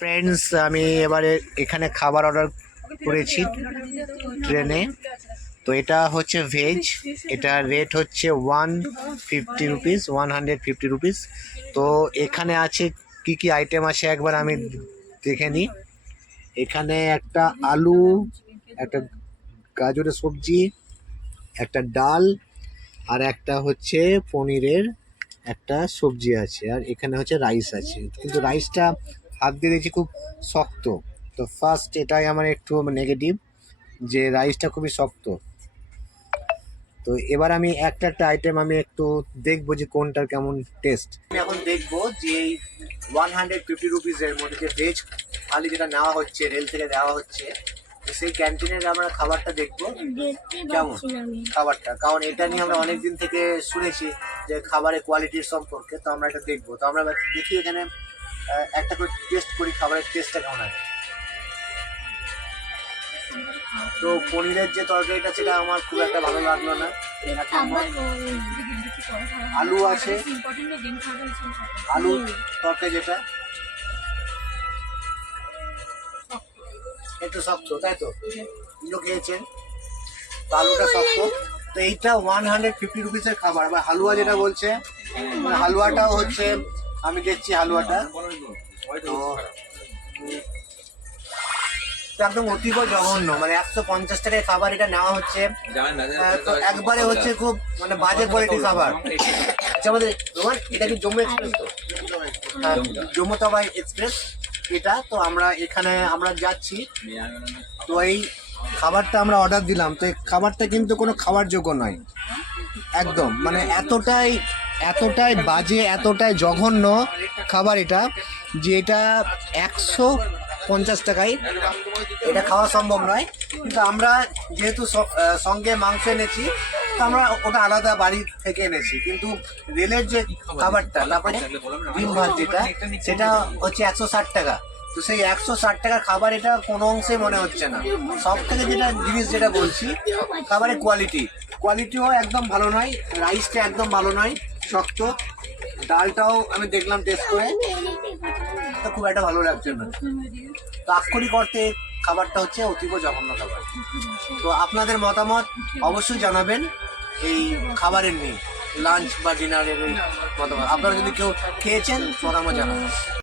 Friends, আমি এবারে এখানে খাবার অর্ডার করেছি ট্রেনে। তো এটা হচ্ছে ভেজ, এটা রেট হচ্ছে 150 রুপিস, 150 রুপিস। তো এখানে আছে কি কি আইটেম আছে একবার আমি দেখে নিই। এখানে একটা আলু, একটা গাজরের সবজি, একটা ডাল, আর একটা হচ্ছে পনিরের একটা সবজি আছে, আর এখানে হচ্ছে রাইস আছে। কিন্তু রাইসটা হাত দিয়ে দেখছি খুব শক্ত। তো ফার্স্ট এটাই আমার একটু নেগেটিভ, যে রাইসটা খুবই শক্ত। তো এবার আমি একটা একটা আইটেম আমি একটু দেখবো যে কোনটার কেমন টেস্ট। আমি এখন দেখবো যে এই 150 রুপিসের মধ্যে যে ভেজ থালি যেটা নেওয়া হচ্ছে, রেল থেকে দেওয়া হচ্ছে, তো সেই ক্যান্টিনের আমরা খাবারটা দেখবো কেমন খাবারটা। কারণ এটা নিয়ে আমরা অনেক দিন থেকে শুনেছি যে খাবারের কোয়ালিটির সম্পর্কে। তো আমরা এটা দেখবো। তো আমরা দেখি এখানে একটা করে টেস্ট করি খাবারের টেস্টটা কেমন আছে। তো পনিরের যে তরকারিটা সেটা আমার খুব একটা ভালো লাগলো না। আলু আছে, আলু তরকারি যেটা একটু শক্ত, তাই তো? এগুলো খেয়েছেন তো আলুটা শক্ত। তো এইটা 150 রুপিসের খাবার। আবার হালুয়া যেটা বলছে, হালুয়াটাও হচ্ছে, আমি দেখছি হালুয়াটা তো একদম অতীব জঘন্য। মানে 150 টাকায় খাবার এটা নেওয়া হচ্ছে, তো একবারে হচ্ছে খুব মানে বাজে কোয়ালিটির খাবার। আচ্ছা, আমাদের রোমান, এটা কি জম্মু এক্সপ্রেস? তো হ্যাঁ, জম্মু তাওয়াই এক্সপ্রেস এটা। তো আমরা এখানে আমরা যাচ্ছি। তো এই খাবারটা আমরা অর্ডার দিলাম। তো এই খাবারটা কিন্তু কোনো খাওয়ার যোগ্য নয় একদম। মানে এতটাই বাজে, এতটাই জঘন্য খাবার এটা, যে এটা 150 টাকায় এটা খাওয়া সম্ভব নয়। কিন্তু আমরা যেহেতু সঙ্গে মাংস এনেছি, তো আমরা ওটা আলাদা বাড়ি থেকে এনেছি। কিন্তু রেলের যে খাবারটা, তারপরে ডিম ভাত যেটা, সেটা হচ্ছে 160 টাকা। তো সেই 160 টাকার খাবার এটা কোনো অংশে মনে হচ্ছে না। সব থেকে যেটা জিনিস যেটা বলছি, খাবারের কোয়ালিটিও একদম ভালো নয়, রাইসটা একদম ভালো নয়, শক্ত। ডালটাও আমি দেখলাম টেস্ট করে, তো খুব একটা ভালো লাগছে না। তো আক্ষরিক অর্থে খাবারটা হচ্ছে অতীব জঘন্য খাবার। তো আপনাদের মতামত অবশ্যই জানাবেন এই খাবারের নিয়ে, লাঞ্চ বা ডিনারের মতামত। আপনারা যদি কেউ খেয়েছেন, মতামত জানাবেন।